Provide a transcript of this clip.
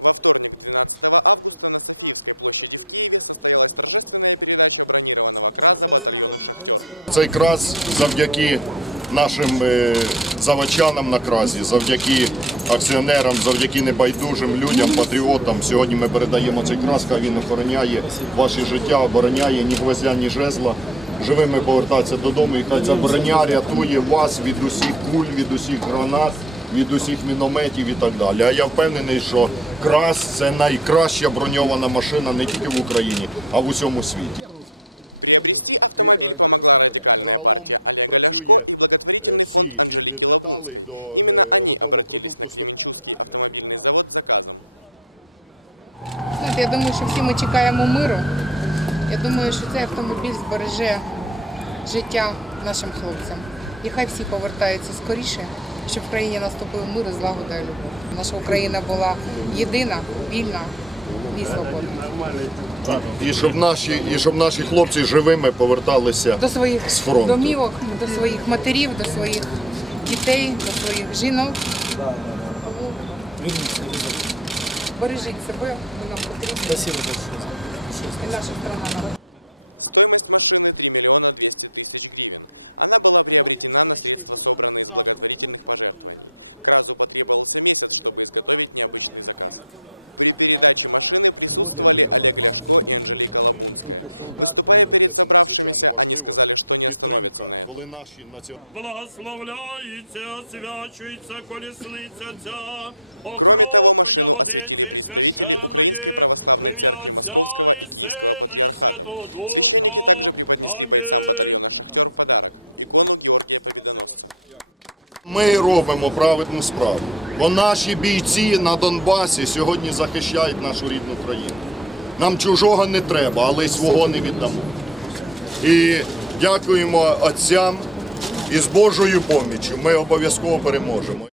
Во вторник, 12 августа, на Софиевской площади в Киеве состоялась торжественная передача бронированного КРАЗа батальону «Шахтер». Цей крас завдяки нашим е, заводчанам на кразі, завдяки акціонерам, завдяки небайдужим людям, патріотам. Сьогодні ми передаємо цей крас, хай він охороняє ваші життя, обороняє ні гвоздя, ні жезла. Живими повертатися додому, і хай ця броня рятує вас від усіх куль, від усіх гранат, від усіх мінометів і так далі. А я впевнений, що крас це найкраща броньована машина не тільки в Україні, а в усьому світі. Приобрести автомобиль помогла радикальная партия Олега Ляшко и благотворительный фонд Анжелики Лабунской. Именно они обратились на Кременчугский автомобильный завод с заказом. Знаєте, я думаю, що всі ми чекаємо миру. Я думаю, що цей автомобіль збереже життя нашим хлопцям. І хай всі повертаються скоріше, щоб в країні наступив мир, і злагода і любов. Наша Україна була єдина, вільна і свободна. І щоб наші, і щоб наші хлопці живими поверталися До своїх З фронту. домівок, до своїх матерів, до своїх дітей, до своїх жінок. Бережіть себе, ви нам потрібні. І наша страна. Стоимость машины 3 миллиона 200 тысяч гривен. Она была приобретена на средства, собранные из благотворительных пожертвований. Кразу потребовался месяц, чтобы изготовить необычный заказ. При передаче машины присутствовали Олег Ляшко и Анжелика Лабунская. Выступая перед собравшимися, они сказали, что не остановятся на этом. Коли наші національні Благословляється, освячується колісниця ця. Кроме того, машину осветили представители Украинской Православной Церкви Московского и Киевского Патриархатов. Священники также преподнесли бойцам батальона «Шахтер» подарок – икону Георгия Победоносца. Ми робимо праведну справу, Бо наші бійці на Донбасі сьогодні захищають нашу рідну країну. Нам чужого не треба, але й свого не віддамо. І дякуємо отцям і з Божою поміччю ми обов'язково переможемо.